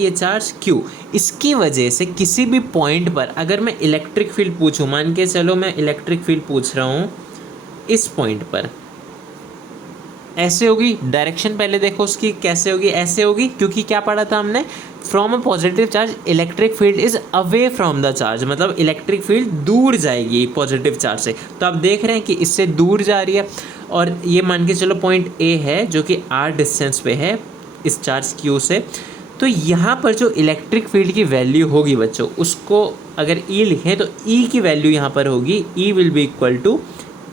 ये charge Q। इसकी वजह से किसी भी पॉइंट पर अगर मैं इलेक्ट्रिक फील्ड पूछूं, मान के चलो मैं इलेक्ट्रिक फील्ड पूछ रहा हूँ इस पॉइंट पर, ऐसे होगी। डायरेक्शन पहले देखो उसकी कैसे होगी, ऐसे होगी, क्योंकि क्या पढ़ा था हमने, from a positive charge electric field is away from the charge, मतलब इलेक्ट्रिक फील्ड दूर जाएगी पॉजिटिव चार्ज से। तो आप देख रहे हैं कि इससे दूर जा रही है, और ये मान के चलो पॉइंट ए है जो कि r डिस्टेंस पे है इस चार्ज Q से। तो यहाँ पर जो इलेक्ट्रिक फील्ड की वैल्यू होगी बच्चों, उसको अगर E लिखें तो E की वैल्यू यहाँ पर होगी, E will be equal to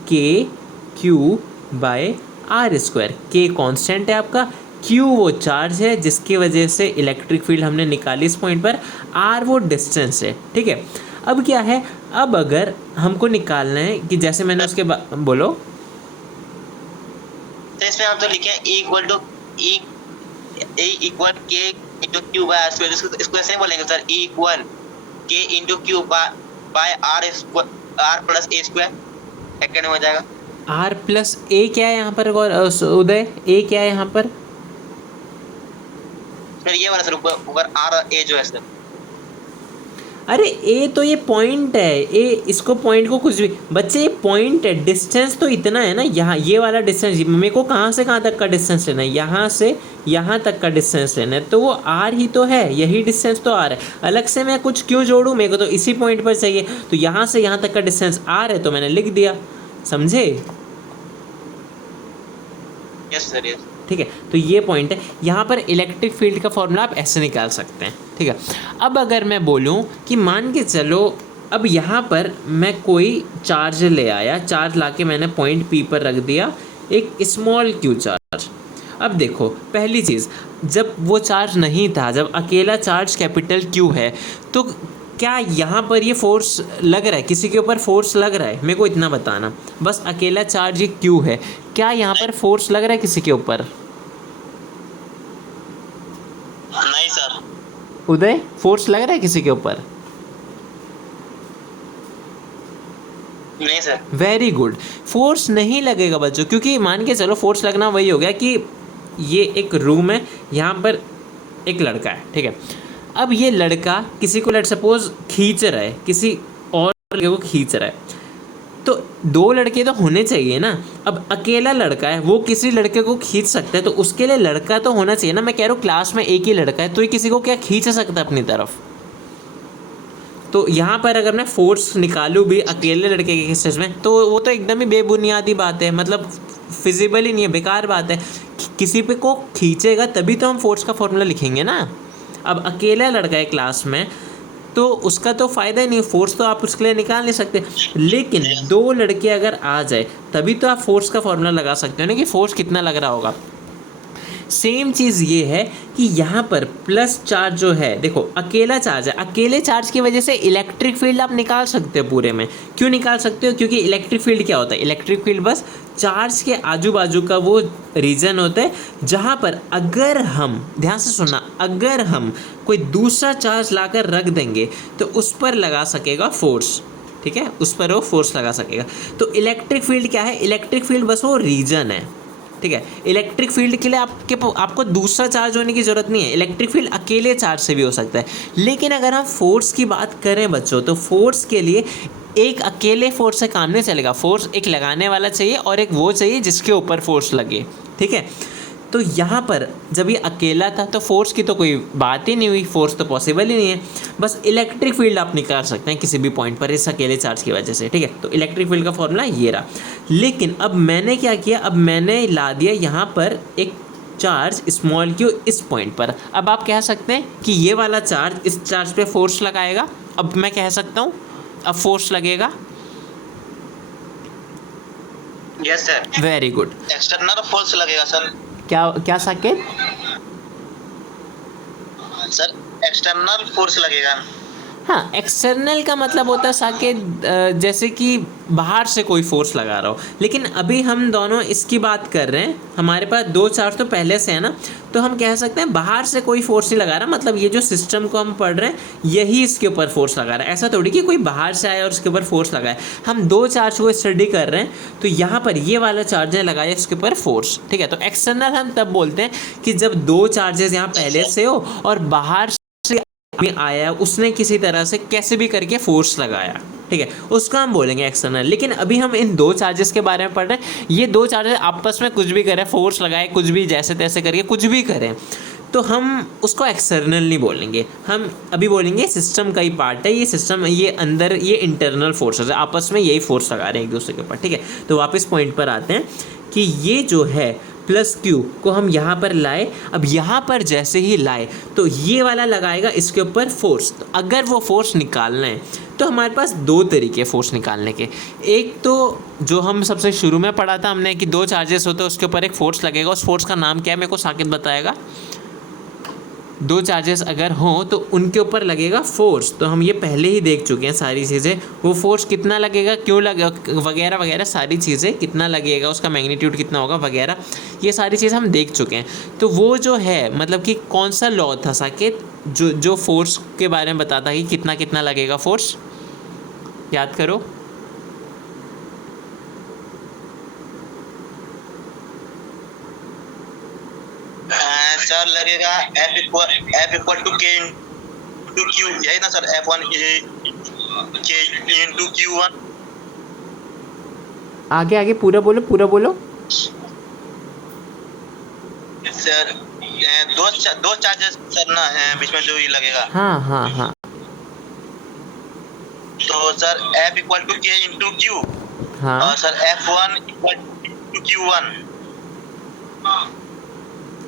KQ/r²। K constant है आपका, Q वो चार्ज है जिसकी वजह से इलेक्ट्रिक फील्ड हमने निकाली इस पॉइंट पर, R वो डिस्टेंस है, ठीक है। अब क्या है, अब अगर हमको निकालना है कि जैसे मैंने उसके बोलो, तो इसमें हम तो लिखे E equal to K into Q by R square. इसको ऐसे नहीं बोलेंगे sir, E equal K into Q by R plus A square, second में हो जाएगा। R प्लस ए क्या है यहाँ पर उदय, ए क्या है यहाँ पर? फिर ये वाला सर ऊपर आर ए जो है सर, अरे ए तो ये पॉइंट है, ए इसको पॉइंट को कुछ भी बच्चे, ये पॉइंट है, डिस्टेंस तो इतना है ना, यहाँ ये वाला डिस्टेंस, मेरे को कहाँ से कहाँ तक का डिस्टेंस लेना है, यहाँ से यहाँ तक का डिस्टेंस लेना है, तो वो आर ही तो है, यही डिस्टेंस तो आर है। अलग से मैं कुछ क्यों जोड़ूँ, मेरे को तो इसी पॉइंट पर चाहिए। तो यहाँ से यहाँ तक का डिस्टेंस आर है, तो मैंने लिख दिया, समझे? Yes sir yes. ठीक है, तो ये पॉइंट है। यहाँ पर इलेक्ट्रिक फील्ड का फॉर्मूला आप ऐसे निकाल सकते हैं, ठीक है। अब अगर मैं बोलूँ कि मान के चलो अब यहाँ पर मैं कोई चार्ज ले आया, चार्ज लाके मैंने पॉइंट P पर रख दिया, एक स्मॉल q चार्ज। अब देखो पहली चीज़, जब वो चार्ज नहीं था, जब अकेला चार्ज कैपिटल Q है, तो क्या यहाँ पर ये फोर्स लग रहा है, किसी के ऊपर फोर्स लग रहा है? मेरे को इतना बताना, बस अकेला चार्ज ये Q है, क्या यहाँ पर फोर्स लग रहा है किसी के ऊपर? नहीं सर। उदय, फोर्स लग रहा है किसी के ऊपर? नहीं सर। वेरी गुड, फोर्स नहीं लगेगा बच्चों, क्योंकि मान के चलो फोर्स लगना वही हो गया कि ये एक रूम है, यहाँ पर एक लड़का है, ठीक है। अब ये लड़का किसी को लेट सपोज खींच रहा है, किसी और लड़के को खींच रहा है, तो दो लड़के तो होने चाहिए ना। अब अकेला लड़का है, वो किसी लड़के को खींच सकता है, तो उसके लिए लड़का तो होना चाहिए ना। मैं कह रहा हूँ क्लास में एक ही लड़का है, तो ये किसी को क्या खींच सकता है अपनी तरफ? तो यहाँ पर अगर मैं फोर्स निकालूँ भी अकेले लड़के के केसेस में, तो वो तो एकदम ही बेबुनियादी बात है, मतलब फिजिबल ही नहीं है, बेकार बात है। किसी पे को खींचेगा तभी तो हम फोर्स का फॉर्मूला लिखेंगे ना। अब अकेला लड़का है क्लास में, तो उसका तो फ़ायदा ही नहीं, फोर्स तो आप उसके लिए निकाल नहीं सकते। लेकिन दो लड़के अगर आ जाए तभी तो आप फोर्स का फॉर्मूला लगा सकते हो ना, कि फोर्स कितना लग रहा होगा। सेम चीज़ ये है कि यहाँ पर प्लस चार्ज जो है, देखो अकेला चार्ज है, अकेले चार्ज की वजह से इलेक्ट्रिक फील्ड आप निकाल सकते हो पूरे में। क्यों निकाल सकते हो? क्योंकि इलेक्ट्रिक फील्ड क्या होता है, इलेक्ट्रिक फील्ड बस चार्ज के आजू बाजू का वो रीजन होता है जहाँ पर अगर हम, ध्यान से सुनना, अगर हम कोई दूसरा चार्ज लाकर रख देंगे तो उस पर लगा सकेगा फोर्स, ठीक है, उस पर वो फोर्स लगा सकेगा। तो इलेक्ट्रिक फील्ड क्या है, इलेक्ट्रिक फील्ड बस वो रीजन है, ठीक है। इलेक्ट्रिक फील्ड के लिए आपको दूसरा चार्ज होने की ज़रूरत नहीं है, इलेक्ट्रिक फील्ड अकेले चार्ज से भी हो सकता है। लेकिन अगर हम फोर्स की बात करें बच्चों, तो फोर्स के लिए एक अकेले फोर्स से काम नहीं चलेगा, फोर्स एक लगाने वाला चाहिए और एक वो चाहिए जिसके ऊपर फोर्स लगे, ठीक है। तो यहाँ पर जब ये अकेला था तो फोर्स की तो कोई बात ही नहीं हुई, फोर्स तो पॉसिबल ही नहीं है। बस इलेक्ट्रिक फील्ड आप निकाल सकते हैं किसी भी पॉइंट पर इस अकेले चार्ज की वजह से, ठीक है। तो इलेक्ट्रिक फील्ड का फॉर्मूला ये रहा। लेकिन अब मैंने क्या किया, अब मैंने ला दिया यहाँ पर एक चार्ज स्मॉल q इस पॉइंट पर। अब आप कह सकते हैं कि ये वाला चार्ज इस चार्ज पे फोर्स लगाएगा। अब मैं कह सकता हूँ अब फोर्स लगेगा। Yes sir. Very good. External force लगेगा सर। क्या साकेत? सर एक्सटर्नल फोर्स लगेगा। हाँ, एक्सटर्नल का मतलब होता है साकेत जैसे कि बाहर से कोई फोर्स लगा रहा हो। लेकिन अभी हम दोनों इसकी बात कर रहे हैं, हमारे पास दो चार्ज तो पहले से है ना, तो हम कह सकते हैं बाहर से कोई फोर्स नहीं लगा रहा, मतलब ये जो सिस्टम को हम पढ़ रहे हैं यही इसके ऊपर फोर्स लगा रहा है। ऐसा थोड़ी कि कोई बाहर से आया और उसके ऊपर फोर्स लगाए। हम दो चार्ज को स्टडी कर रहे हैं, तो यहाँ पर ये वाला चार्ज है लगाया इसके ऊपर फोर्स, ठीक है। तो एक्सटर्नल हम तब बोलते हैं कि जब दो चार्जेस यहाँ पहले से हो और बाहर भी आया, उसने किसी तरह से कैसे भी करके फोर्स लगाया, ठीक है, उसका हम बोलेंगे एक्सटर्नल। लेकिन अभी हम इन दो चार्जेस के बारे में पढ़ रहे हैं। ये दो चार्जेस आपस में कुछ भी करें, फोर्स लगाए, कुछ भी जैसे तैसे करके कुछ भी करें, तो हम उसको एक्सटर्नल नहीं बोलेंगे, हम अभी बोलेंगे सिस्टम का ही पार्ट है ये सिस्टम, ये अंदर ये इंटरनल फोर्सेस है, आपस में यही फोर्स लगा रहे हैं एक दूसरे के ऊपर, ठीक है। तो वापस पॉइंट पर आते हैं कि ये जो है प्लस क्यू को हम यहाँ पर लाए। अब यहाँ पर जैसे ही लाए तो ये वाला लगाएगा इसके ऊपर फोर्स। तो अगर वो फोर्स निकालना है तो हमारे पास दो तरीके फोर्स निकालने के। एक तो जो हम सबसे शुरू में पढ़ा था हमने कि दो चार्जेस होते हैं, उसके ऊपर एक फोर्स लगेगा, उस फोर्स का नाम क्या है मेरे को साकिब बताएगा। दो चार्जेस अगर हों तो उनके ऊपर लगेगा फोर्स, तो हम ये पहले ही देख चुके हैं सारी चीज़ें। वो फोर्स कितना लगेगा, क्यों लगेगा, वगैरह वगैरह सारी चीज़ें, कितना लगेगा, उसका मैग्नीट्यूड कितना होगा वगैरह, ये सारी चीज़ें हम देख चुके हैं। तो वो जो है मतलब कि कौन सा लॉ था साकेत जो फोर्स के बारे में बताता है कि कितना कितना लगेगा फोर्स, याद करो। सर लगेगा F equal to K into Q, यही ना sir, F1 K into Q1। आगे आगे पूरा बोलो, पूरा बोलो। सर दो चार्जेस सर ना बीच में जो ये लगेगा, हाँ हाँ हाँ तो sir F equal to K into Q, हाँ। और sir F1 equal to Q1।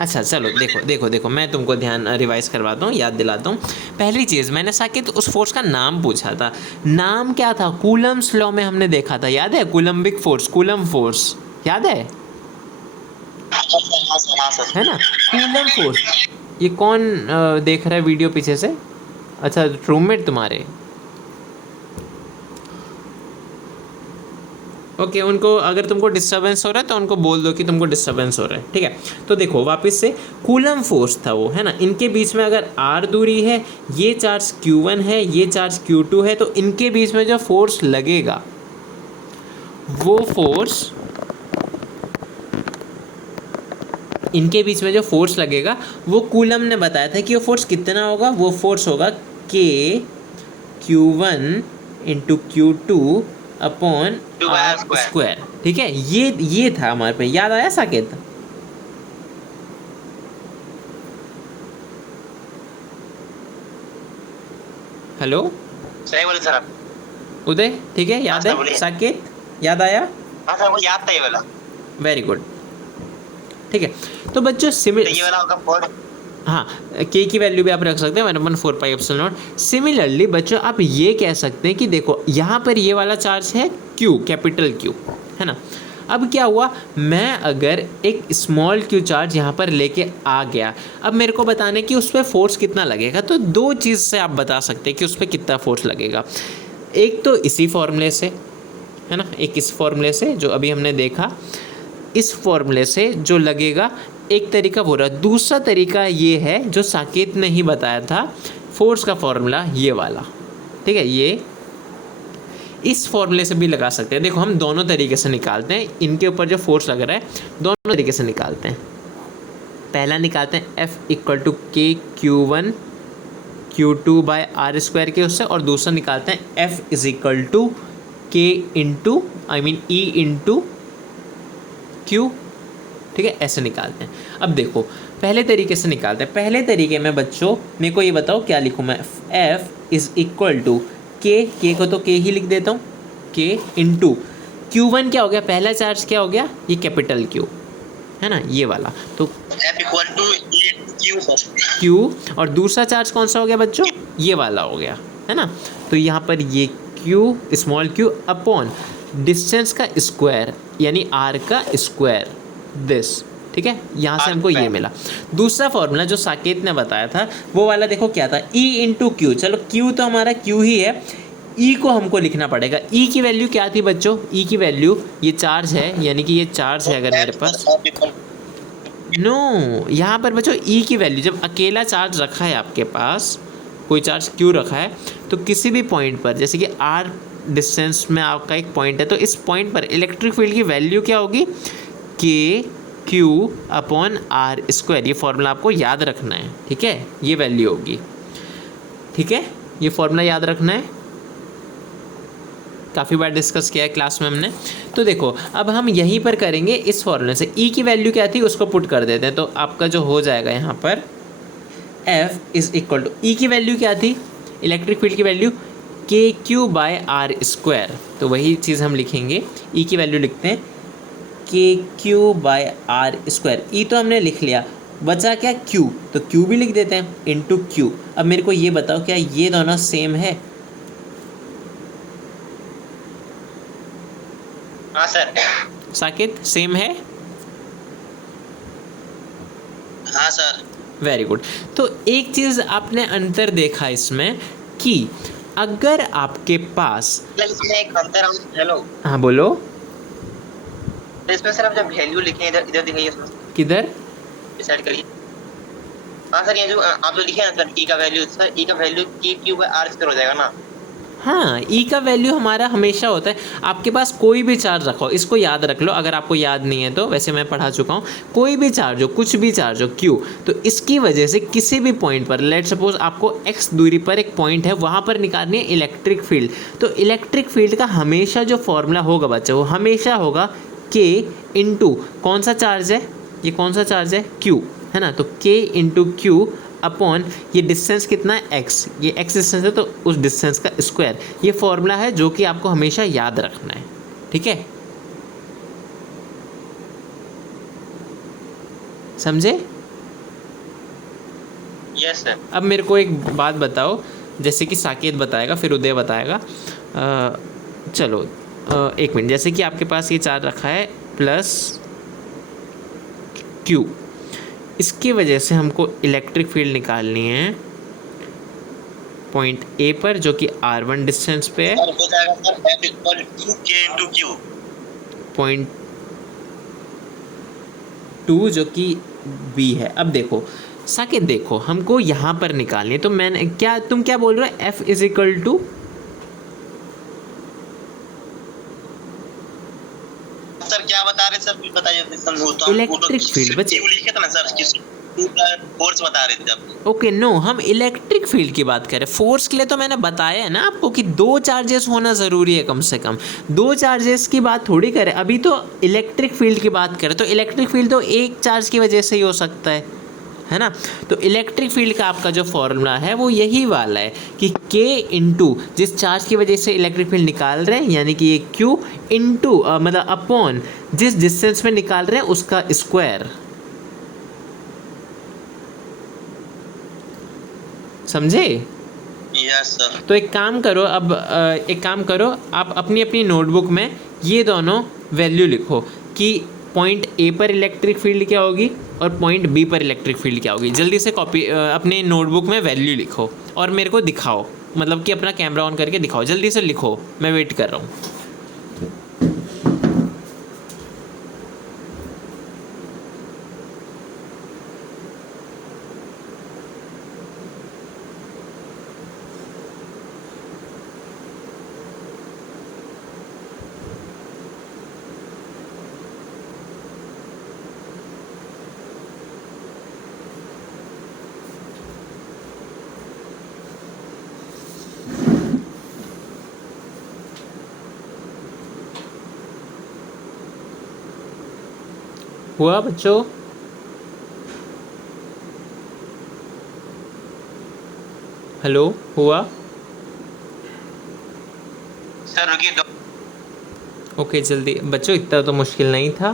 अच्छा चलो देखो देखो देखो, मैं तुमको ध्यान रिवाइज करवाता हूँ, याद दिलाता हूँ। पहली चीज़ मैंने साकिब उस फोर्स का नाम पूछा था, नाम क्या था, कूलम्स लॉ में हमने देखा था, याद है, कूलम्बिक फोर्स, कूलम फोर्स, याद है है ना, कूलम फोर्स। ये कौन देख रहा है वीडियो पीछे से? अच्छा रूममेट तुम्हारे, ओके उनको अगर तुमको डिस्टर्बेंस हो रहा है तो उनको बोल दो कि तुमको डिस्टर्बेंस हो रहा है, ठीक है। तो देखो वापस से कूलम फोर्स था वो, है ना, इनके बीच में अगर r दूरी है, ये चार्ज q1 है, ये चार्ज q2 है, तो इनके बीच में जो फोर्स लगेगा वो फोर्स, इनके बीच में जो फोर्स लगेगा वो कूलम ने बताया था कि वो फोर्स कितना होगा, वो फोर्स होगा k q1 into q2 upon R square, ठीक है। ये था हमारे पे, याद आया साकेत? हेलो सही बोले सर आप। उदय, ठीक है, याद है साकेत, याद आया? हाँ सर वो याद था ये वाला। वेरी गुड, ठीक है। तो बच्चों ये वाला होगा 4। हाँ, k की वैल्यू भी आप रख सकते हैं 1/4 पाई एप्सिलॉन नॉट। सिमिलरली बच्चों आप ये कह सकते हैं कि देखो यहाँ पर ये वाला चार्ज है q, कैपिटल Q, है ना। अब क्या हुआ, मैं अगर एक स्मॉल q चार्ज यहाँ पर लेके आ गया, अब मेरे को बताने कि उस पर फोर्स कितना लगेगा, तो दो चीज़ से आप बता सकते हैं कि उस पर कितना फोर्स लगेगा। एक तो इसी फॉर्मूले से, है ना, एक इस फॉर्मूले से जो अभी हमने देखा, इस फॉर्मूले से जो लगेगा, एक तरीका वो रहा। दूसरा तरीका ये है जो साकेत ने ही बताया था, फोर्स का फॉर्मूला ये वाला, ठीक है, ये इस फॉर्मूले से भी लगा सकते हैं। देखो हम दोनों तरीके से निकालते हैं, इनके ऊपर जो फोर्स लग रहा है दोनों तरीके से निकालते हैं। पहला निकालते हैं F equal to K Q1 Q2 by R square के उससे, और दूसरा निकालते हैं F is equal to K into E into Q, ठीक है, ऐसे निकालते हैं। अब देखो पहले तरीके से निकालते हैं। पहले तरीके में बच्चों मेरे को ये बताओ क्या लिखूँ मैं, F is equal to K को तो K ही लिख देता हूँ, K इंटू Q1 क्या हो गया, पहला चार्ज क्या हो गया, ये कैपिटल Q, है ना, ये वाला, तो F equal to Q sir, Q, और दूसरा चार्ज कौन सा हो गया बच्चों, ये वाला हो गया, है ना। तो यहाँ पर ये Q small q upon distance का स्क्वायर यानी r का स्क्वायर, दिस, ठीक है, यहाँ से हमको ये मिला। दूसरा फॉर्मूला जो साकेत ने बताया था वो वाला देखो क्या था, E इंटू क्यू, चलो Q तो हमारा Q ही है, E को हमको लिखना पड़ेगा। E की वैल्यू क्या थी बच्चों, E की वैल्यू ये चार्ज है, यानी कि ये चार्ज है अगर मेरे पास, नो यहाँ पर बच्चों E की वैल्यू, जब अकेला चार्ज रखा है आपके पास, कोई चार्ज Q रखा है, तो किसी भी पॉइंट पर, जैसे कि R डिस्टेंस में आपका एक पॉइंट है, तो इस पॉइंट पर इलेक्ट्रिक फील्ड की वैल्यू क्या होगी, K Q upon R square. ये फॉर्मूला आपको याद रखना है, ठीक है, ये वैल्यू होगी। ठीक है, ये फॉर्मूला याद रखना है, काफ़ी बार डिस्कस किया है क्लास में हमने। तो देखो अब हम यहीं पर करेंगे इस फॉर्मूले से। ई की वैल्यू क्या थी उसको पुट कर देते हैं, तो आपका जो हो जाएगा यहाँ पर F इज इक्वल टू, ई की वैल्यू क्या थी, इलेक्ट्रिक फील्ड की वैल्यू KQ/R²। तो वही चीज़ हम लिखेंगे, ई की वैल्यू लिखते हैं KQ/R²। ई तो हमने लिख लिया, बचा क्या Q, तो Q भी लिख देते हैं इंटू Q। अब मेरे को ये बताओ क्या ये दोनों सेम है? हाँ सर। साकित सेम है? हाँ सर। Very good. तो एक चीज़ आपने अंतर देखा इसमें कि अगर आपके पास, इसमें एक अंतर, हेलो, हाँ बोलो। तो इसमें सर आप जब वैल्यू लिखे इधर इधर दिखाइए, इसमें किधर? डिसाइड करिए। हाँ सर, ये जो आप जो लिखे ना सर, ई का वैल्यू, सर ई का वैल्यू KQ/R² हो जाएगा ना? हाँ, ई का वैल्यू हमारा हमेशा होता है, आपके पास कोई भी चार्ज रखो, इसको याद रख लो अगर आपको याद नहीं है तो, वैसे मैं पढ़ा चुका हूँ। कोई भी चार्ज हो, कुछ भी चार्ज हो Q, तो इसकी वजह से किसी भी पॉइंट पर, लेट सपोज आपको x दूरी पर एक पॉइंट है, वहाँ पर निकालनी है इलेक्ट्रिक फील्ड। तो इलेक्ट्रिक फील्ड का हमेशा जो फॉर्मूला होगा बच्चा, वो हमेशा होगा K इंटू कौन सा चार्ज है, ये कौन सा चार्ज है, Q, है ना। तो K इंटू Q अपॉन ये डिस्टेंस कितना है x, ये x डिस्टेंस है तो उस डिस्टेंस का स्क्वायर। ये फॉर्मूला है जो कि आपको हमेशा याद रखना है, ठीक है, समझे? Yes sir. अब मेरे को एक बात बताओ, जैसे कि साकेत बताएगा फिर उदय बताएगा। चलो एक मिनट, जैसे कि आपके पास ये चार्ज रखा है प्लस Q, इसकी वजह से हमको इलेक्ट्रिक फील्ड निकालनी है पॉइंट A पर जो कि R1 डिस्टेंस पे है, हो जाएगा sir F equal to K into Q। Point 2 जो कि B है। अब देखो साकेत, देखो हमको यहाँ पर निकालनी है, तो मैंने क्या, तुम क्या बोल रहे हो, F is equal to, sir क्या बता रहे सर, कुछ बताइए समझो तो। इलेक्ट्रिक फील्ड बच्चे लिखे थे ना सर, किस फोर्स बता रहे थे आप। ओके नो, हम इलेक्ट्रिक फील्ड की बात करें। फोर्स के लिए तो मैंने बताया है ना आपको कि दो चार्जेस होना ज़रूरी है, कम से कम दो चार्जेस की बात थोड़ी करें, अभी तो इलेक्ट्रिक फील्ड की बात करें। तो इलेक्ट्रिक फील्ड तो एक चार्ज की वजह से ही हो सकता है ना। तो इलेक्ट्रिक फील्ड का आपका जो फॉर्मूला है वो यही वाला है कि K इंटू जिस चार्ज की वजह से इलेक्ट्रिक फील्ड निकाल रहे हैं, यानी कि ये Q इंटू मतलब अपॉन जिस डिस्टेंस में निकाल रहे हैं उसका स्क्वायर, समझे? Yes sir. तो एक काम करो, अब एक काम करो, आप अपनी अपनी नोटबुक में ये दोनों वैल्यू लिखो कि पॉइंट A पर इलेक्ट्रिक फील्ड क्या होगी और पॉइंट B पर इलेक्ट्रिक फील्ड क्या होगी। जल्दी से कॉपी अपने नोटबुक में वैल्यू लिखो और मेरे को दिखाओ, मतलब कि अपना कैमरा ऑन करके दिखाओ, जल्दी से लिखो, मैं वेट कर रहा हूँ। हुआ बच्चों? हेलो, हुआ? सर रुकिए तो। ओके जल्दी बच्चों, इतना तो मुश्किल नहीं था,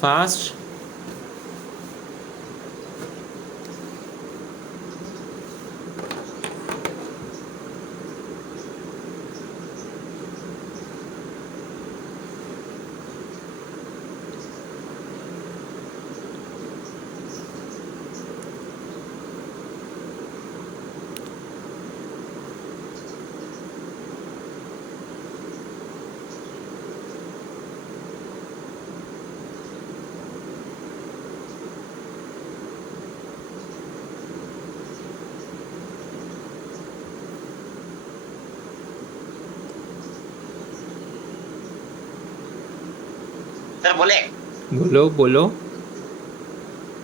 फास्ट। सर बोले, बोलो बोलो।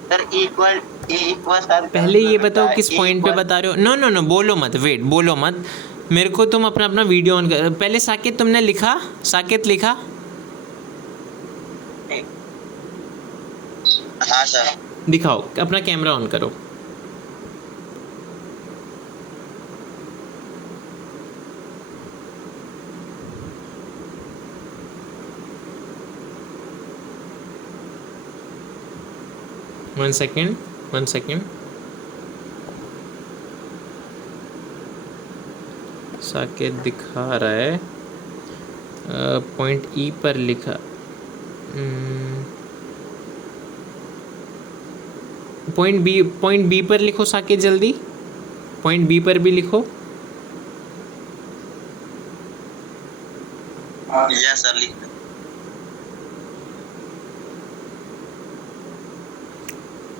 Sir E equal E equal sir पहले ये बताओ किस पॉइंट पे बता रहे हो। नो नो नो, बोलो मत, वेट, बोलो मत मेरे को। तुम अपना अपना वीडियो ऑन कर। पहले साकेत तुमने लिखा, साकेत लिखा? हाँ सर। दिखाओ, अपना कैमरा ऑन करो। One second, one second. Saket दिखा रहा है, पॉइंट ई पर लिखा। पॉइंट बी पर लिखो साकेत, जल्दी पॉइंट बी पर भी लिखो। यस सर लिख।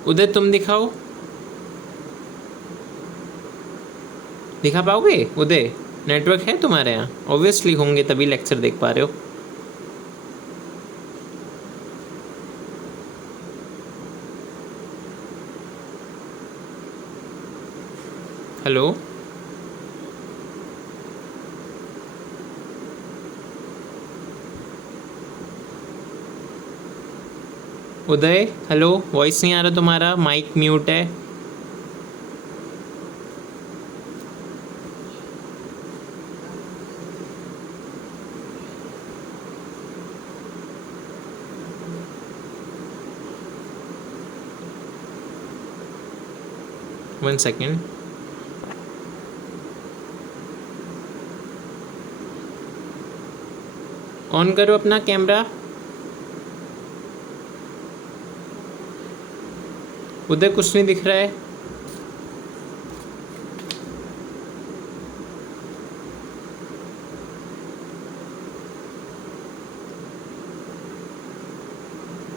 उदय तुम दिखाओ, दिखा पाओगे उदय? नेटवर्क है तुम्हारे यहाँ? ऑब्वियसली होंगे, तभी लेक्चर देख पा रहे हो। हेलो, उदय, हेलो, वॉइस नहीं आ रहा तुम्हारा, माइक म्यूट है। One second. ऑन करो अपना कैमरा। उधर कुछ नहीं दिख रहा है।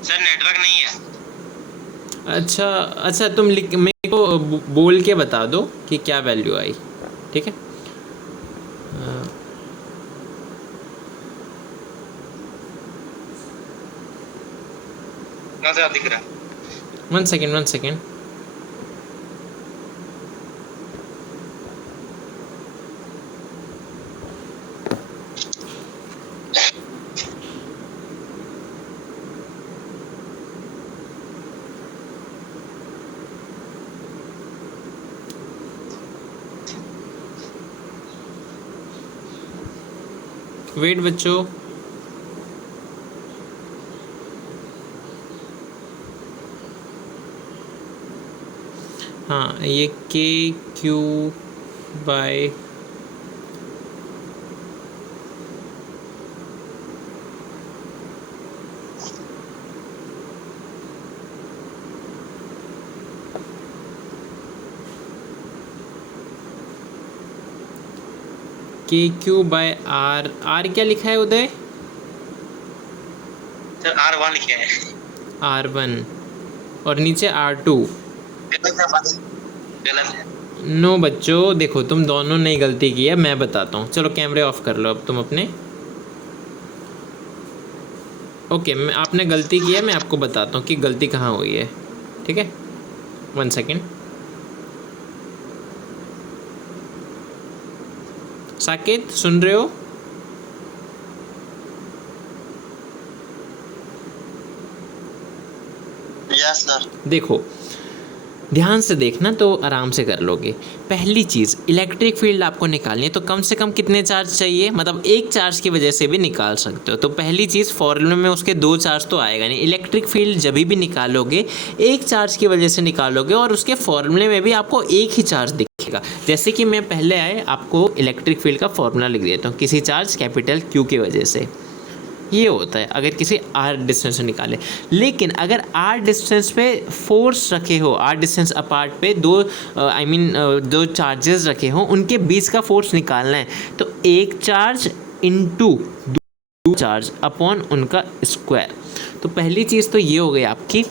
सर नेटवर्क नहीं है। अच्छा अच्छा, तुम लिख, मेरे को बोल के बता दो कि क्या वैल्यू आई, ठीक है? कहाँ से आप दिख रहा है? One second, one second. Wait बच्चों, हाँ, ये के क्यू बाय आर। आर क्या लिखा है उदय? सर R1 लिखे हैं। R1 और नीचे R2। गलत है। नो बच्चों, देखो तुम दोनों ने गलती की है, मैं बताता हूँ। चलो कैमरे ऑफ कर लो अब तुम अपने। ओके, मैं, आपने गलती की है, मैं आपको बताता हूँ कि गलती कहाँ हुई है, ठीक है? One second. साकेत सुन रहे हो? Yes sir. देखो ध्यान से देखना तो आराम से कर लोगे। पहली चीज़, इलेक्ट्रिक फील्ड आपको निकालनी है तो कम से कम कितने चार्ज चाहिए? मतलब एक चार्ज की वजह से भी निकाल सकते हो। तो पहली चीज़, फॉर्मूले में उसके दो चार्ज तो आएगा नहीं। इलेक्ट्रिक फील्ड जब भी निकालोगे एक चार्ज की वजह से निकालोगे और उसके फॉर्मूले में भी आपको एक ही चार्ज दिखेगा। जैसे कि मैं पहले आए आपको इलेक्ट्रिक फील्ड का फॉर्मूला लिख देता हूँ। किसी चार्ज कैपिटल Q की वजह से ये होता है अगर किसी r डिस्टेंस से निकाले। लेकिन अगर r डिस्टेंस पे फोर्स रखे हो, r डिस्टेंस अपार्ट पे दो दो चार्जेस रखे हो, उनके बीच का फोर्स निकालना है तो एक चार्ज इनटू दो चार्ज अपॉन उनका स्क्वायर। तो पहली चीज़ तो ये हो गई आपकी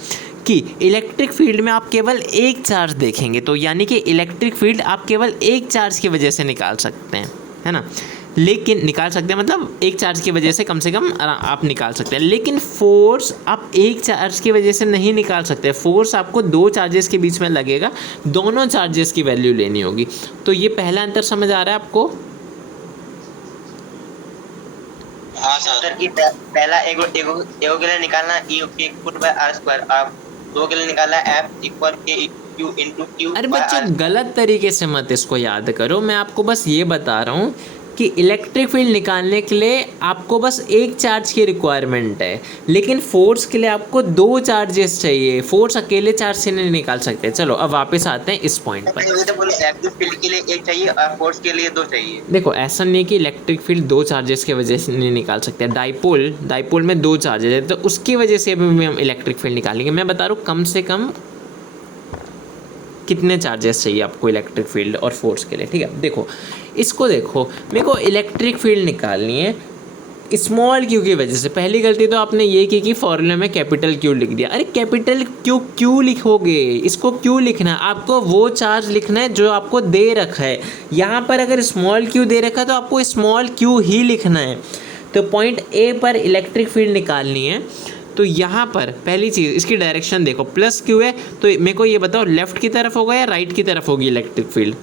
कि इलेक्ट्रिक फील्ड में आप केवल एक चार्ज देखेंगे, तो यानी कि इलेक्ट्रिक फील्ड आप केवल एक चार्ज की वजह से निकाल सकते हैं, है ना? लेकिन निकाल सकते हैं, मतलब एक चार्ज की वजह से कम आप निकाल सकते हैं। लेकिन फोर्स आप एक चार्ज की वजह से नहीं निकाल सकते, फोर्स आपको दो चार्जेस के बीच में लगेगा, दोनों चार्जेस की वैल्यू लेनी होगी। तो ये पहला अंतर समझ आ रहा है आपको? हाँ सर कि पहला एगो एगो एगो के लिए निकालना E put buy R square, आप दो के लिए निकालना F इक्वल के Q इनटू Q अरे बाय बच्चों R। गलत तरीके से मत इसको याद करो, मैं आपको बस ये बता रहा हूँ कि इलेक्ट्रिक फील्ड निकालने के लिए आपको बस एक चार्ज की रिक्वायरमेंट है, लेकिन फोर्स के लिए आपको दो चार्जेस चाहिए, फोर्स अकेले चार्ज से नहीं निकाल सकते। चलो अब वापस आते हैं इस पॉइंट पर। इलेक्ट्रिक फील्ड के लिए एक चाहिए और फोर्स के लिए दो चाहिए। देखो ऐसा नहीं है कि इलेक्ट्रिक फील्ड दो चार्जेस की वजह से नहीं निकाल सकते, डाइपोल में दो चार्जेस है तो उसकी वजह से भी हम इलेक्ट्रिक फील्ड निकालेंगे। मैं बता रहा हूँ कम से कम कितने चार्जेस चाहिए आपको इलेक्ट्रिक फील्ड और फोर्स के लिए, ठीक है। देखो इसको देखो, मेरे को इलेक्ट्रिक फील्ड निकालनी है स्मॉल क्यू की वजह से। पहली गलती तो आपने ये की कि फॉर्मूले में कैपिटल क्यू लिख दिया। अरे कैपिटल क्यू क्यों लिखोगे, इसको क्यों लिखना है? आपको वो चार्ज लिखना है जो आपको दे रखा है। यहाँ पर अगर स्मॉल क्यू दे रखा है तो आपको स्मॉल क्यू ही लिखना है। तो पॉइंट ए पर इलेक्ट्रिक फील्ड निकालनी है, तो यहाँ पर पहली चीज़ इसकी डायरेक्शन देखो, प्लस क्यू है तो मेरे को ये बताओ लेफ़्ट की तरफ होगा या राइट की तरफ होगी इलेक्ट्रिक फील्ड?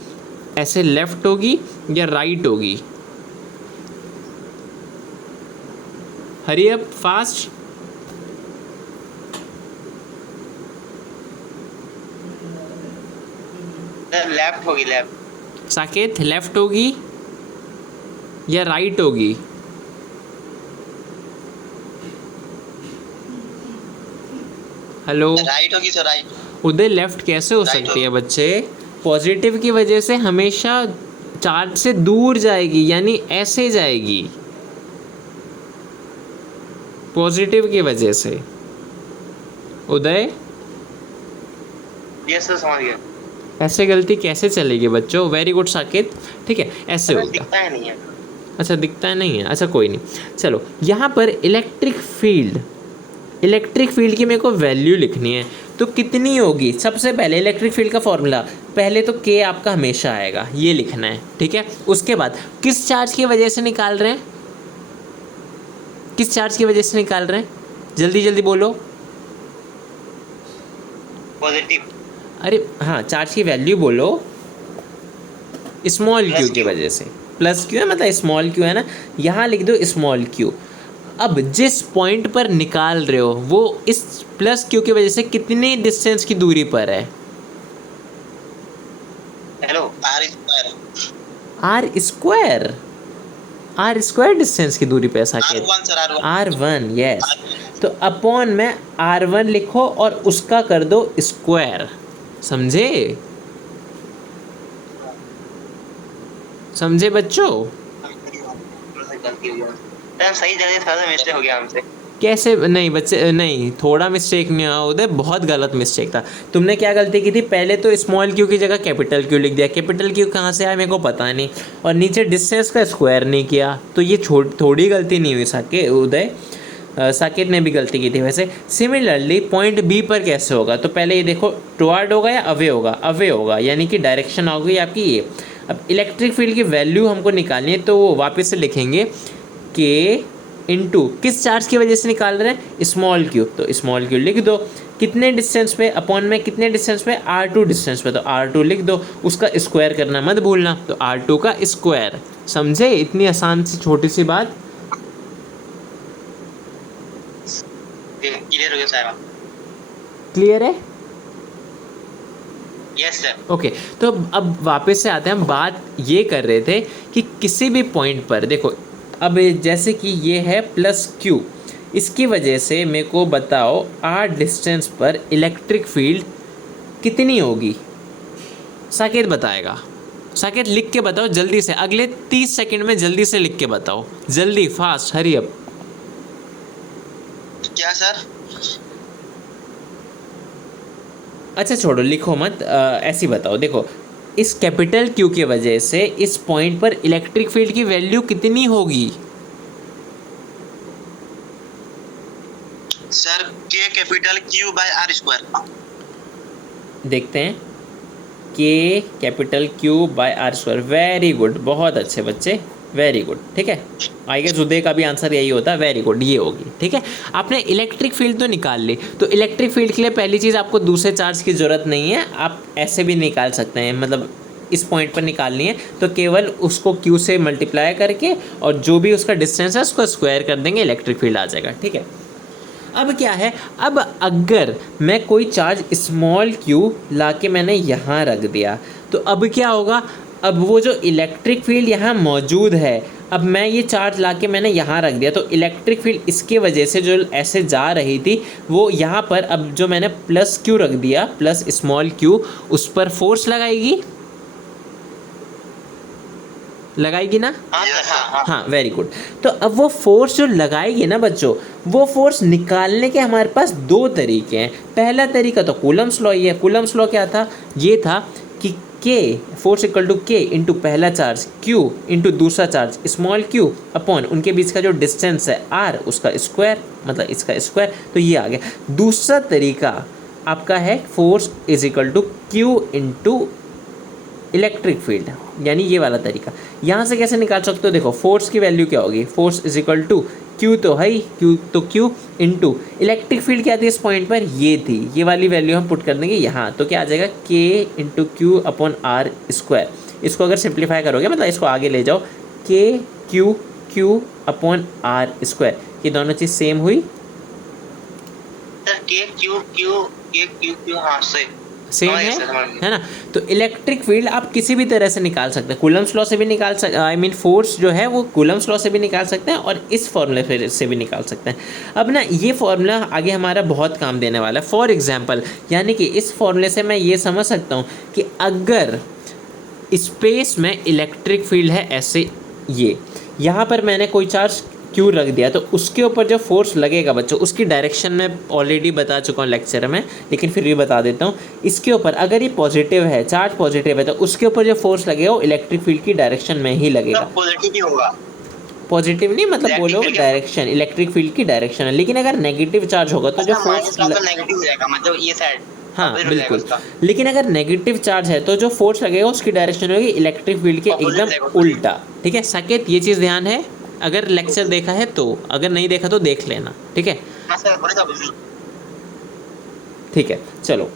ऐसे लेफ़्ट होगी या राइट होगी? Hurry up fast. लेफ्ट होगी, लेफ्ट। साकेत लेफ़्ट होगी या राइट होगी? हेलो राइट होगी सर, राइट। उधर लेफ़्ट कैसे हो Right सकती है बच्चे? पॉजिटिव की वजह से हमेशा चार्ज से दूर जाएगी, यानी ऐसे जाएगी पॉजिटिव की वजह से। उदय यस सर, समझ गया। ऐसे गलती कैसे चलेगी बच्चों? वेरी गुड साकेत, ठीक है ऐसे होगा। दिखता है नहीं है। अच्छा दिखता है नहीं है, अच्छा कोई नहीं। चलो यहाँ पर इलेक्ट्रिक फील्ड की मेरे को वैल्यू लिखनी है, तो कितनी होगी? सबसे पहले इलेक्ट्रिक फील्ड का फॉर्मूला, पहले तो के आपका हमेशा आएगा, ये लिखना है, ठीक है। उसके बाद किस चार्ज की वजह से निकाल रहे हैं, किस चार्ज की वजह से निकाल रहे हैं? जल्दी जल्दी बोलो। पॉजिटिव। अरे हाँ चार्ज की वैल्यू बोलो। स्मॉल क्यू की वजह से, प्लस क्यू है मतलब स्मॉल क्यू है ना, यहाँ लिख दो स्मॉल क्यू। अब जिस पॉइंट पर निकाल रहे हो वो इस प्लस क्यू की वजह से कितनी डिस्टेंस की दूरी पर है? Hello, R square. R square distance की दूरी पे ऐसा R1 sir, R1। R1 yes. तो अपॉन में R1 लिखो और उसका कर दो स्क्वायर, समझे? समझे बच्चों? गलती हो गया सही जगह, थोड़ा सा मिस्टेक हो गया हमसे। कैसे नहीं बच्चे, नहीं थोड़ा मिस्टेक नहीं हुआ उधर, बहुत गलत मिस्टेक था। तुमने क्या गलती की थी? पहले तो स्मॉल क्यू की जगह कैपिटल क्यू लिख दिया। कैपिटल क्यू कहाँ से आया मेरे को पता नहीं, और नीचे डिस्टेंस का स्क्वायर नहीं किया। तो ये थोड़ी गलती नहीं हुई साकेत ने भी गलती की थी। वैसे सिमिलरली पॉइंट बी पर कैसे होगा? तो पहले ये देखो टुवर्ड होगा या अवे होगा? अवे होगा, यानी कि डायरेक्शन होगी आपकी ये। अब इलेक्ट्रिक फील्ड की वैल्यू हमको निकालनी है, तो वो वापस से लिखेंगे के इनटू किस चार्ज की वजह से निकाल रहे हैं? स्मॉल क्यू, तो स्मॉल क्यू लिख दो। कितने डिस्टेंस पे? अपॉन में कितने डिस्टेंस पे? R2 डिस्टेंस पे, तो R2 लिख दो। उसका स्क्वायर करना मत भूलना, तो R2 का स्क्वायर। समझे? इतनी आसान सी छोटी सी बात। क्लियर हो गया साहब? क्लियर है? Yes sir. ओके तो अब वापस से आते हैं। हम बात ये कर रहे थे कि किसी भी पॉइंट पर देखो, अब जैसे कि ये है प्लस क्यू, इसकी वजह से मेरे को बताओ R डिस्टेंस पर इलेक्ट्रिक फील्ड कितनी होगी? साकेत बताएगा। साकेत लिख के बताओ जल्दी से, अगले 30 सेकंड में जल्दी से लिख के बताओ, जल्दी फास्ट, हरी अप। क्या सर? अच्छा छोड़ो, लिखो मत, ऐसी बताओ। देखो इस कैपिटल क्यू की वजह से इस पॉइंट पर इलेक्ट्रिक फील्ड की वैल्यू कितनी होगी? Sir K capital Q by R square. देखते हैं, K capital Q by R square. Very good, बहुत अच्छे बच्चे, वेरी गुड, ठीक है। आई गेस उदय का भी आंसर यही होता है, वेरी गुड, ये होगी, ठीक है। आपने इलेक्ट्रिक फील्ड तो निकाल ली, तो इलेक्ट्रिक फील्ड के लिए पहली चीज़ आपको दूसरे चार्ज की ज़रूरत नहीं है, आप ऐसे भी निकाल सकते हैं, मतलब इस पॉइंट पर निकालनी है तो केवल उसको Q से मल्टीप्लाई करके और जो भी उसका डिस्टेंस है उसको स्क्वायर कर देंगे, इलेक्ट्रिक फील्ड आ जाएगा, ठीक है। अब क्या है, अब अगर मैं कोई चार्ज स्मॉल q ला के मैंने यहाँ रख दिया तो अब क्या होगा, अब वो जो इलेक्ट्रिक फील्ड यहाँ मौजूद है, अब मैं ये चार्ज ला के मैंने यहाँ रख दिया तो इलेक्ट्रिक फील्ड इसके वजह से जो ऐसे जा रही थी वो यहाँ पर, अब जो मैंने प्लस q रख दिया, प्लस स्मॉल q, उस पर फोर्स लगाएगी ना। हाँ, वेरी गुड। तो अब वो फोर्स जो लगाएगी ना बच्चों, वो फोर्स निकालने के हमारे पास दो तरीके हैं। पहला तरीका तो कूलम्स लॉ ही है। कूलम्स लॉ क्या था, ये था कि K force equal to K into पहला चार्ज Q इंटू दूसरा चार्ज स्मॉल q अपॉन उनके बीच का जो डिस्टेंस है R, उसका स्क्वायर, मतलब इसका स्क्वायर। तो ये आ गया। दूसरा तरीका आपका है force is equal to Q into electric field, यानी ये वाला तरीका। यहाँ से कैसे निकाल सकते हो, देखो फोर्स की वैल्यू क्या होगी, force is equal to Q तो है ही, Q तो Q इंटू इलेक्ट्रिक फील्ड क्या थी इस पॉइंट पर, ये थी, ये वाली वैल्यू हम पुट कर देंगे यहाँ, तो क्या आ जाएगा K into Q upon R square. इसको अगर सिंप्लीफाई करोगे, मतलब इसको आगे ले जाओ, Q अपॉन R स्क्वायर, ये दोनों चीज़ सेम हुई, हाँ सही सेम है ना। तो इलेक्ट्रिक फील्ड आप किसी भी तरह से निकाल सकते हैं, कूलम्स लॉ से भी निकाल सकते, आई मीन फोर्स जो है वो कूलम्स लॉ से भी निकाल सकते हैं और इस फॉर्मूले से भी निकाल सकते हैं। अब ना ये फॉर्मूला आगे हमारा बहुत काम देने वाला है। फॉर एग्जांपल, यानी कि इस फॉर्मूले से मैं ये समझ सकता हूँ कि अगर स्पेस में इलेक्ट्रिक फील्ड है ऐसे, ये यहाँ पर मैंने कोई चार्ज Q रख दिया तो उसके ऊपर जो फोर्स लगेगा बच्चों, उसकी डायरेक्शन में ऑलरेडी बता चुका हूँ लेक्चर में, लेकिन फिर भी बता देता हूँ। इसके ऊपर अगर ये पॉजिटिव है, चार्ज पॉजिटिव है, तो उसके ऊपर जो फोर्स लगेगा वो इलेक्ट्रिक फील्ड की डायरेक्शन में ही लगेगा। पॉजिटिव ही होगा, पॉजिटिव नहीं, मतलब बोलो डायरेक्शन, इलेक्ट्रिक फील्ड की डायरेक्शन है। लेकिन अगर नेगेटिव चार्ज होगा तो जो फोर्स नेगेटिव हो जाएगा, मतलब ये साइड, हाँ बिल्कुल। लेकिन अगर नेगेटिव चार्ज है तो जो फोर्स लगेगा उसकी डायरेक्शन होगी इलेक्ट्रिक फील्ड के एकदम उल्टा, ठीक है। साकेत ये चीज़ ध्यान है, अगर लेक्चर देखा है तो, अगर नहीं देखा तो देख लेना, ठीक है। ठीक है, चलो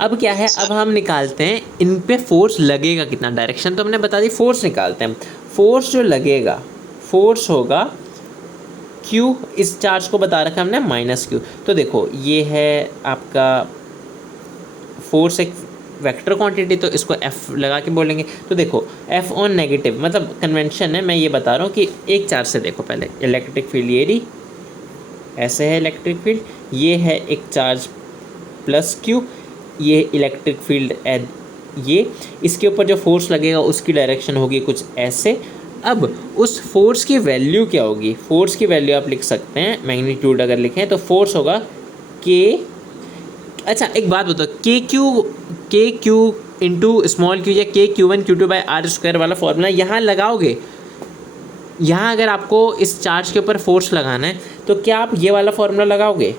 अब क्या है, अब हम निकालते हैं इन पे फोर्स लगेगा कितना। डायरेक्शन तो हमने बता दी, फोर्स निकालते हैं। फोर्स जो लगेगा, फोर्स होगा Q, इस चार्ज को बता रखा हमने -Q। तो देखो ये है आपका फोर्स, एक वेक्टर क्वांटिटी, तो इसको F लगा के बोलेंगे। तो देखो F ऑन नेगेटिव, मतलब कन्वेंशन है, मैं ये बता रहा हूँ कि एक चार्ज से देखो पहले इलेक्ट्रिक फील्ड ये रही, ऐसे है इलेक्ट्रिक फील्ड, ये है एक चार्ज +Q, ये इलेक्ट्रिक फील्ड ये, इसके ऊपर जो फोर्स लगेगा उसकी डायरेक्शन होगी कुछ ऐसे। अब उस फोर्स की वैल्यू क्या होगी, फोर्स की वैल्यू आप लिख सकते हैं, मैग्नीट्यूड अगर लिखें तो फोर्स होगा K। अच्छा एक बात बताओ, के क्यू इंटू स्मॉल क्यू या Q1 Q2 by R square वाला फॉर्मूला यहाँ लगाओगे, यहाँ अगर आपको इस चार्ज के ऊपर फोर्स लगाना है तो क्या आप ये वाला फॉर्मूला लगाओगे?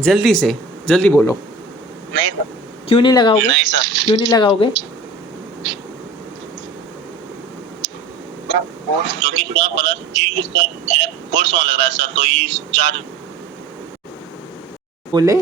जल्दी से जल्दी बोलो। नहीं सर। क्यों नहीं लगाओगे? नहीं सर। क्यों नहीं लगाओगे? क्योंकि प्लस G स्क्वायर फोर्स वहाँ लग रहा है सर, तो ये चार्ज बोले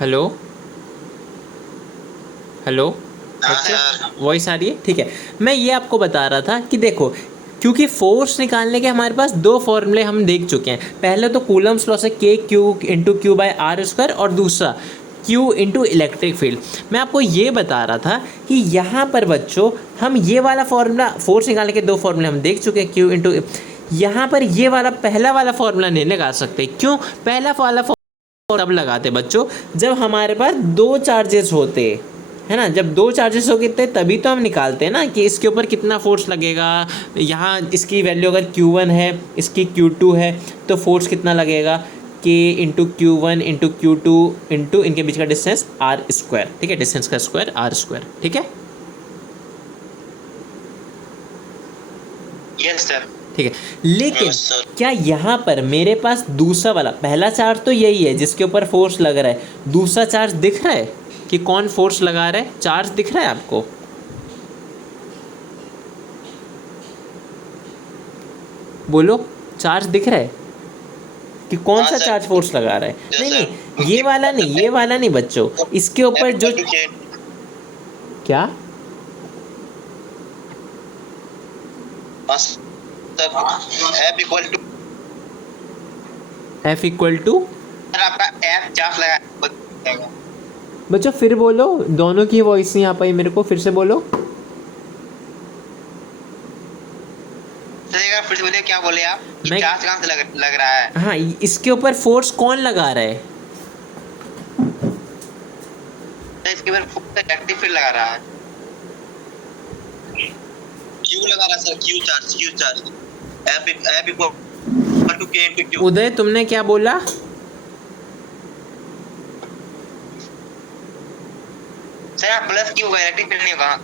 हेलो हेलो हाँ बच्चों, सर। वॉइस आ रही है? ठीक है, मैं ये आपको बता रहा था कि देखो, क्योंकि फोर्स निकालने के हमारे पास दो फॉर्मूले हम देख चुके हैं। पहले तो कूलम्स लॉ से K Q into Q by R square, और दूसरा क्यू इंटू इलेक्ट्रिक फील्ड। मैं आपको ये बता रहा था कि यहाँ पर बच्चों हम ये वाला फॉर्मूला, फोर्स निकालने के दो फॉर्मूले हम देख चुके हैं, क्यू इंटू, यहाँ पर ये वाला पहला वाला फॉर्मूला नहीं लगा सकते। क्यों? पहला वाला फॉर्मूला तब लगाते बच्चों जब हमारे पास दो चार्जेस होते, है ना। जब दो चार्जेस हो गए तभी तो हम निकालते हैं ना कि इसके ऊपर कितना फोर्स लगेगा। यहाँ इसकी वैल्यू अगर Q1 है, इसकी Q2 है, तो फोर्स कितना लगेगा, K into Q1 into Q2 into इनके बीच का डिस्टेंस आर स्क्वायर। ठीक है, डिस्टेंस का स्क्वायर आर स्क्वायर। ठीक है, यस सर। ठीक है। लेकिन यस सर। क्या यहाँ पर मेरे पास दूसरा वाला, पहला चार्ज तो यही है जिसके ऊपर फोर्स लग रहा है, दूसरा चार्ज दिख रहा है कि कौन फोर्स लगा रहा है? चार्ज दिख रहा है आपको? बोलो, चार्ज दिख रहा है कि कौन हाँ सा सर। चार्ज फोर्स लगा रहा है? यस नहीं सर। नहीं, ये वाला नहीं, ये वाला नहीं बच्चों, इसके ऊपर जो, क्या? F equal to, F equal to, sir आपका F चार्ज लगा। बच्चों फिर बोलो, दोनों की वॉइस नहीं आ पाई मेरे को, फिर से बोलो। सर एक बार फिर से बोलिए, क्या बोले आप? मैं, चार्ज कहाँ से लग रहा है? हाँ, इसके ऊपर फोर्स कौन लगा रहा है? सर इसके ऊपर इलेक्ट्रिक फील्ड लगा रहा है। क्यू लगा रहा है sir, Q charge, Q charge. F equal to K into Q. Uday, तुमने क्या बोला? सर आप प्लस क्यू होगा, इलेक्ट्रिक फील्ड नहीं होगा।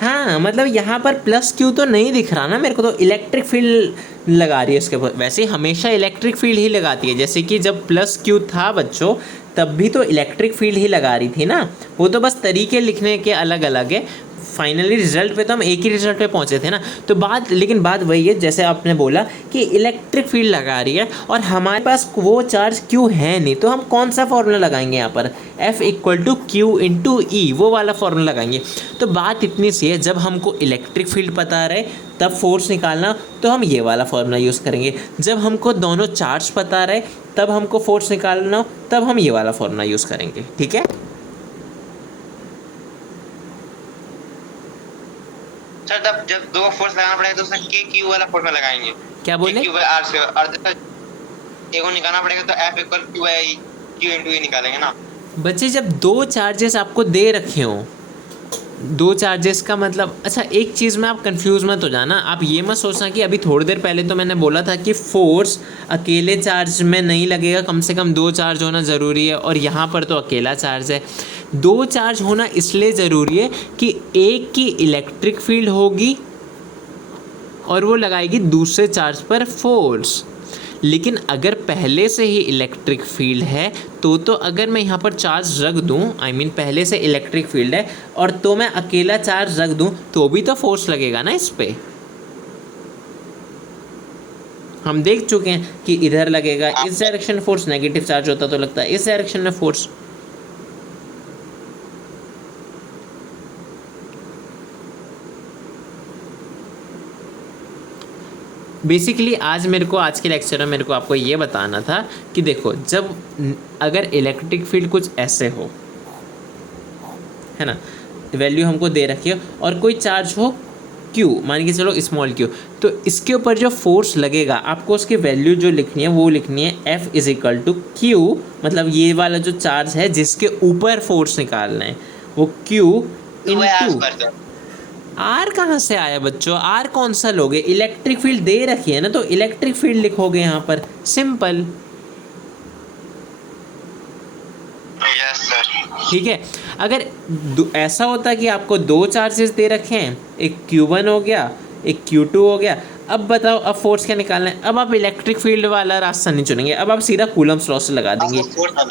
हाँ, मतलब यहाँ पर प्लस क्यू तो नहीं दिख रहा ना मेरे को, तो इलेक्ट्रिक फील्ड लगा रही है इसके ऊपर। वैसे हमेशा इलेक्ट्रिक फील्ड ही लगाती है, जैसे कि जब प्लस क्यू था बच्चों तब भी तो इलेक्ट्रिक फील्ड ही लगा रही थी ना। वो तो बस तरीके लिखने के अलग अलग है, फाइनली रिजल्ट पे तो हम एक ही रिजल्ट पे पहुंचे थे ना। तो बात, लेकिन बात वही है जैसे आपने बोला कि इलेक्ट्रिक फील्ड लगा रही है और हमारे पास वो चार्ज क्यू है नहीं, तो हम कौन सा फॉर्मूला लगाएंगे यहाँ पर? F equal to Q into E, वो वाला फॉर्मूला लगाएंगे। तो बात इतनी सी है, जब हमको इलेक्ट्रिक फील्ड पता रहे तब फोर्स निकालना, तो हम ये वाला फॉर्मूला यूज़ करेंगे। जब हमको दोनों चार्ज पता रहे तब हमको फोर्स निकालना, तब हम ये वाला फॉर्मूला यूज़ करेंगे। ठीक है सर तब जब दो फोर्स लगाना पड़ेगा तो उसमें के क्यू वाला फोर्स में लगाएंगे। क्या बोले? क्यू बाय आर से, और जब ए को निकालना पड़ेगा तो F equal Q by Q into E निकालेंगे ना। बच्चे, जब दो चार्जेस आपको दे रखे हों, दो चार्जेस का मतलब, अच्छा एक चीज़ में आप कंफ्यूज मत हो जाना। आप ये मत सोचना कि अभी थोड़ी देर पहले तो मैंने बोला था कि फोर्स अकेले चार्ज में नहीं लगेगा, कम से कम दो चार्ज होना ज़रूरी है, और यहाँ पर तो अकेला चार्ज है। दो चार्ज होना इसलिए ज़रूरी है कि एक की इलेक्ट्रिक फील्ड होगी और वो लगाएगी दूसरे चार्ज पर फोर्स। लेकिन अगर पहले से ही इलेक्ट्रिक फील्ड है तो अगर मैं यहाँ पर चार्ज रख दूँ, आई मीन पहले से इलेक्ट्रिक फील्ड है और तो मैं अकेला चार्ज रख दूँ, तो भी तो फोर्स लगेगा ना इस पे। हम देख चुके हैं कि इधर लगेगा, इस डायरेक्शन में फोर्स, नेगेटिव चार्ज होता तो लगता है इस डायरेक्शन में फोर्स। बेसिकली आज के लेक्चर में मेरे को आपको ये बताना था कि देखो, जब अगर इलेक्ट्रिक फील्ड कुछ ऐसे हो, है ना, वैल्यू हमको दे रखी है और कोई चार्ज हो Q, मान के चलो स्मॉल q, तो इसके ऊपर जो फोर्स लगेगा आपको उसकी वैल्यू जो लिखनी है वो लिखनी है F is equal to Q, मतलब ये वाला जो चार्ज है जिसके ऊपर फोर्स निकालना है वो Q इंटू आर। कहाँ से आया बच्चों? आर कौन सा लोगे? इलेक्ट्रिक फील्ड दे रखी है ना, तो इलेक्ट्रिक फील्ड लिखोगे यहाँ पर, सिंपल। Yes sir. ठीक है, अगर ऐसा होता कि आपको दो चार्जेस दे रखे हैं, एक Q1 हो गया, एक Q2 हो गया, अब बताओ अब फोर्स क्या निकालना है? अब आप इलेक्ट्रिक फील्ड वाला रास्ता नहीं चुनेंगे, अब आप सीधा कूलम्स लॉ से लगा देंगे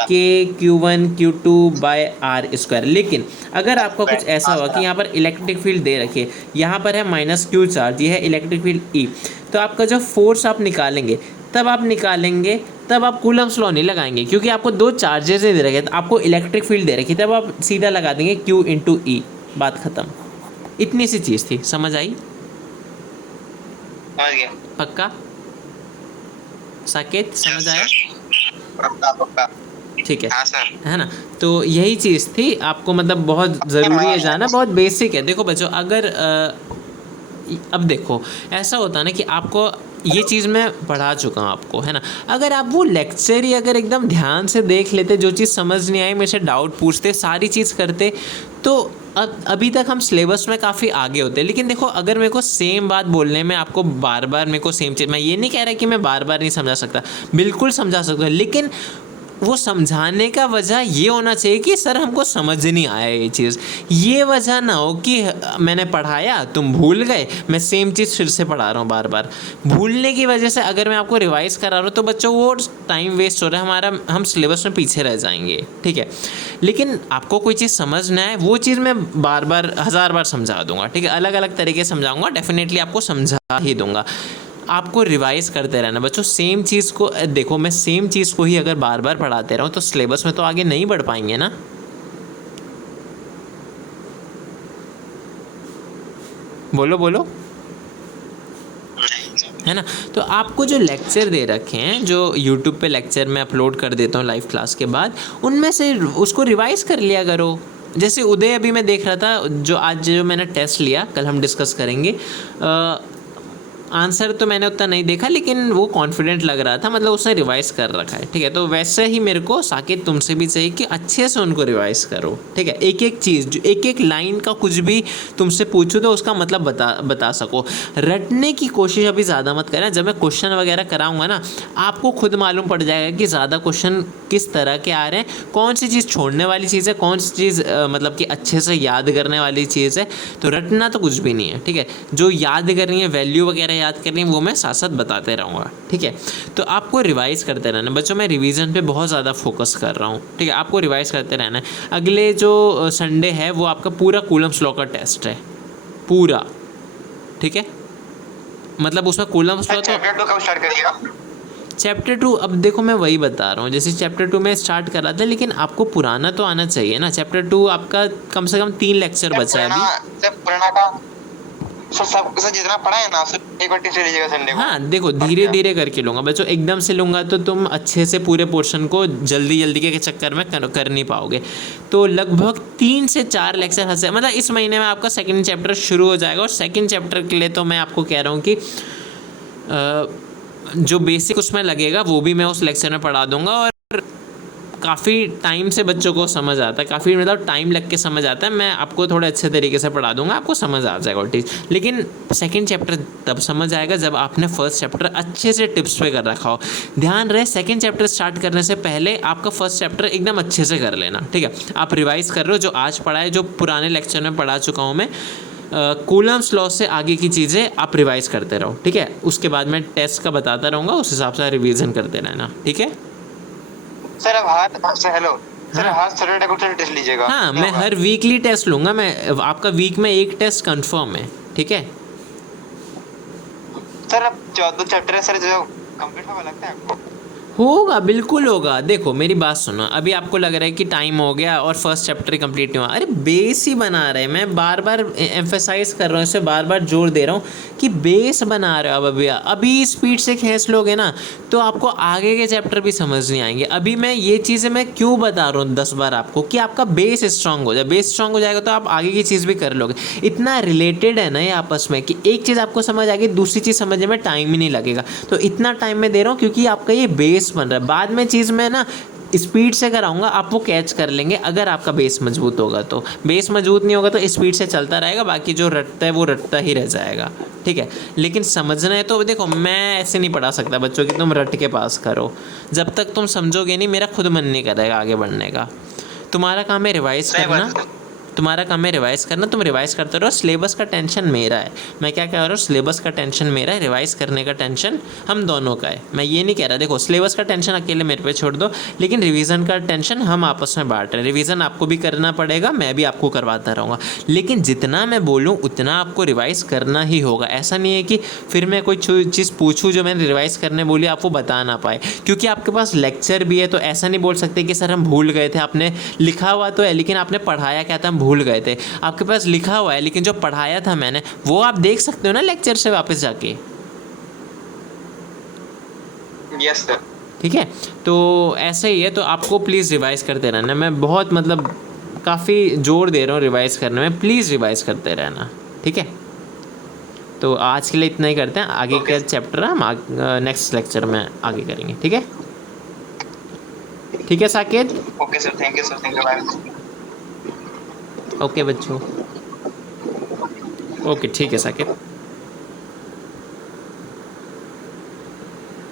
कि Q1 Q2 by R square. लेकिन अगर आपका कुछ ऐसा हुआ कि यहाँ पर इलेक्ट्रिक फील्ड दे रखी है, यहाँ पर है माइनस क्यू चार्ज, ये है इलेक्ट्रिक फील्ड ई, तो आपका जो फोर्स आप निकालेंगे तब आप निकालेंगे, तब आप कूलम्स लॉ नहीं लगाएंगे क्योंकि आपको दो चार्जेस नहीं दे रखे, आपको इलेक्ट्रिक फील्ड दे रखी, तब आप सीधा लगा देंगे Q इंटू ई, बात खत्म। इतनी सी चीज़ थी, समझ आई? समझ गया। पक्का साकेत, समझ आया? पक्का पक्का। ठीक है, हाँ सर। है ना? तो यही चीज़ थी, आपको मतलब बहुत ज़रूरी है जाना, बहुत बेसिक है। देखो बच्चों, अगर अब देखो ऐसा होता है ना कि आपको ये चीज़ मैं पढ़ा चुका हूँ आपको, है ना? अगर आप वो लेक्चर ही अगर एकदम ध्यान से देख लेते, जो चीज़ समझ नहीं आई मेरे से डाउट पूछते, सारी चीज़ करते, तो अब अभी तक हम सिलेबस में काफ़ी आगे होते। लेकिन देखो, अगर मेरे को सेम बात बोलने में आपको बार बार मेरे को सेम चीज़, मैं ये नहीं कह रहा कि मैं बार बार नहीं समझा सकता, बिल्कुल समझा सकता हूँ, लेकिन वो समझाने का वजह ये होना चाहिए कि सर हमको समझ नहीं आया ये चीज़। ये वजह ना हो कि मैंने पढ़ाया तुम भूल गए, मैं सेम चीज़ फिर से पढ़ा रहा हूँ बार बार। भूलने की वजह से अगर मैं आपको रिवाइज़ करा रहा हूँ तो बच्चों वो टाइम वेस्ट हो रहा है हमारा, हम सिलेबस में पीछे रह जाएंगे, ठीक है? लेकिन आपको कोई चीज़ समझ ना आए, वो चीज़ मैं बार बार 1000 बार समझा दूंगा, ठीक है? अलग अलग तरीके से समझाऊंगा, डेफिनेटली आपको समझा ही दूंगा। आपको रिवाइज करते रहना बच्चों, सेम चीज़ को देखो, मैं सेम चीज़ को ही अगर बार बार पढ़ाते रहूँ तो सिलेबस में तो आगे नहीं बढ़ पाएंगे ना। बोलो बोलो, है ना? तो आपको जो लेक्चर दे रखे हैं, जो यूट्यूब पे लेक्चर मैं अपलोड कर देता हूँ लाइव क्लास के बाद, उनमें से उसको रिवाइज कर लिया करो। जैसे उदय अभी मैं देख रहा था, जो आज जो मैंने टेस्ट लिया, कल हम डिस्कस करेंगे, आंसर तो मैंने उतना नहीं देखा लेकिन वो कॉन्फिडेंट लग रहा था, मतलब उसने रिवाइज कर रखा है, ठीक है? तो वैसे ही मेरे को साकेत तुमसे भी चाहिए कि अच्छे से उनको रिवाइज करो, ठीक है? एक एक चीज़, एक एक लाइन का कुछ भी तुमसे पूछूँ तो उसका मतलब बता सको। रटने की कोशिश अभी ज़्यादा मत करना। जब मैं क्वेश्चन वगैरह कराऊंगा ना, आपको खुद मालूम पड़ जाएगा कि ज़्यादा क्वेश्चन किस तरह के आ रहे हैं, कौन सी चीज़ छोड़ने वाली चीज़ है, कौन सी चीज़ मतलब कि अच्छे से याद करने वाली चीज़ है। तो रटना तो कुछ भी नहीं है, ठीक है? जो याद करनी है, वैल्यू वगैरह याद करनी है, वो मैं साथ साथ बताते रहूँगा, ठीक है? तो आपको रिवाइज़ करते रहना बच्चों। मैं रिवीजन पे बहुत ज़्यादा फोकस कर रहा हूँ, ठीक है? आपको रिवाइज़ करते रहना है। अगले जो संडे है वो आपका पूरा कूलम्स लॉ का टेस्ट है, पूरा, ठीक है? मतलब उसमें कूलम्स लॉ तो चैप्टर 2 कब स्टार्ट करिएगा? चैप्टर 2 अब देखो मैं वही बता रहा हूँ, जैसे चैप्टर 2 में स्टार्ट कर रहा था, लेकिन आपको पुराना तो आना चाहिए ना। चैप्टर 2 आपका कम से कम 3 लेक्चर बचा है अभी। सर पुराना का सब जितना पढ़ा है ना, सब एक बार टेस्ट ले लीजिएगा संडे को। हाँ देखो, धीरे धीरे करके लूँगा बच्चों, एकदम से लूँगा तो तुम अच्छे से पूरे पोर्शन को जल्दी जल्दी के चक्कर में कर नहीं पाओगे। तो लगभग 3 से 4 लेक्चर हंसे, मतलब इस महीने में आपका सेकंड चैप्टर शुरू हो जाएगा। और सेकंड चैप्टर के लिए तो मैं आपको कह रहा हूँ कि जो बेसिक उसमें लगेगा वो भी मैं उस लेक्चर में पढ़ा दूंगा। और काफ़ी टाइम से बच्चों को समझ आता है, काफ़ी मतलब टाइम लग के समझ आता है। मैं आपको थोड़े अच्छे तरीके से पढ़ा दूंगा, आपको समझ आ जाएगा टीच। लेकिन सेकंड चैप्टर तब समझ आएगा जब आपने फर्स्ट चैप्टर अच्छे से टिप्स पे कर रखा हो। ध्यान रहे, सेकंड चैप्टर स्टार्ट करने से पहले आपका फर्स्ट चैप्टर एकदम अच्छे से कर लेना, ठीक है? आप रिवाइज कर रहे हो जो आज पढ़ा है, जो पुराने लेक्चर में पढ़ा चुका हूँ मैं, कूलम्स लॉ से आगे की चीज़ें आप रिवाइज करते रहो, ठीक है? उसके बाद मैं टेस्ट का बताता रहूँगा, उस हिसाब से रिवीजन करते रहना, ठीक है? सर अब हेलो सर, हर सैटरडे को टेस्ट लीजिएगा। हाँ, मैं हर वीकली टेस्ट लूँगा। मैं आपका वीक में एक टेस्ट कंफर्म है, ठीक है? सर अब 14 चैप्टर है सर, जो कंप्लीट होगा लगता है आपको? होगा, बिल्कुल होगा। देखो मेरी बात सुनो, अभी आपको लग रहा है कि टाइम हो गया और फर्स्ट चैप्टर कंप्लीट नहीं हुआ। अरे बेस ही बना रहे हैं, मैं बार बार एम्फेसाइज कर रहा हूँ, इसे बार बार जोर दे रहा हूँ कि बेस बना रहे हो। अब अभी स्पीड से खींच लोगे ना तो आपको आगे के चैप्टर भी समझ नहीं आएंगे। अभी मैं ये चीज़ें मैं क्यों बता रहा हूँ 10 बार आपको, कि आपका बेस स्ट्रांग हो जाए। बेस स्ट्रांग हो जाएगा तो आप आगे की चीज़ भी कर लोगे। इतना रिलेटेड है ना ये आपस में कि एक चीज़ आपको समझ आ गई, दूसरी चीज़ समझने में टाइम ही नहीं लगेगा। तो इतना टाइम मैं दे रहा हूँ क्योंकि आपका ये बेस बन रहा है। बाद में चीज़ में ना स्पीड से कराऊंगा, आप वो कैच कर लेंगे अगर आपका बेस मजबूत होगा। तो बेस मजबूत नहीं होगा तो स्पीड से चलता रहेगा, बाकी जो रटता है वो रटता ही रह जाएगा, ठीक है? लेकिन समझना है तो देखो, मैं ऐसे नहीं पढ़ा सकता बच्चों की तुम रट के पास करो। जब तक तुम समझोगे नहीं, मेरा खुद मन नहीं करेगा आगे बढ़ने का। तुम्हारा काम है रिवाइज करना, तुम्हारा काम है रिवाइज़ करना, तुम रिवाइज़ करते रहो। सिलेबस का टेंशन मेरा है, मैं क्या कह रहा हूँ, सिलेबस का टेंशन मेरा है, रिवाइज़ करने का टेंशन हम दोनों का है। मैं ये नहीं कह रहा, देखो सिलेबस का टेंशन अकेले मेरे पे छोड़ दो, लेकिन रिवीजन का टेंशन हम आपस में बांट रहे हैं। रिवीजन आपको भी करना पड़ेगा, मैं भी आपको करवाता रहूँगा, लेकिन जितना मैं बोलूँ उतना आपको रिवाइज़ करना ही होगा। ऐसा नहीं है कि फिर मैं कोई चीज़ पूछूँ जो मैंने रिवाइज़ करने बोली आप वो बता ना पाए, क्योंकि आपके पास लेक्चर भी है। तो ऐसा नहीं बोल सकते कि सर हम भूल गए थे, आपने लिखा हुआ तो है लेकिन आपने पढ़ाया क्या था, हम भूल गए थे। आपके पास लिखा हुआ है लेकिन जो पढ़ाया था मैंने वो आप देख सकते हो ना लेक्चर से वापस जाके। Yes sir. ठीक है, तो ऐसा ही है। तो आपको प्लीज़ रिवाइज़ करते रहना, मैं बहुत मतलब काफ़ी जोर दे रहा हूँ रिवाइज़ करने में, प्लीज़ रिवाइज़ करते रहना। ठीक है, तो आज के लिए इतना ही करते हैं, आगे Okay. का चैप्टर हम नेक्स्ट लेक्चर में आगे करेंगे। ठीक है, ठीक है Saket. Okay sir, thank you sir, thank you ma'am. Okay बच्चों, ओके ठीक है साकेत।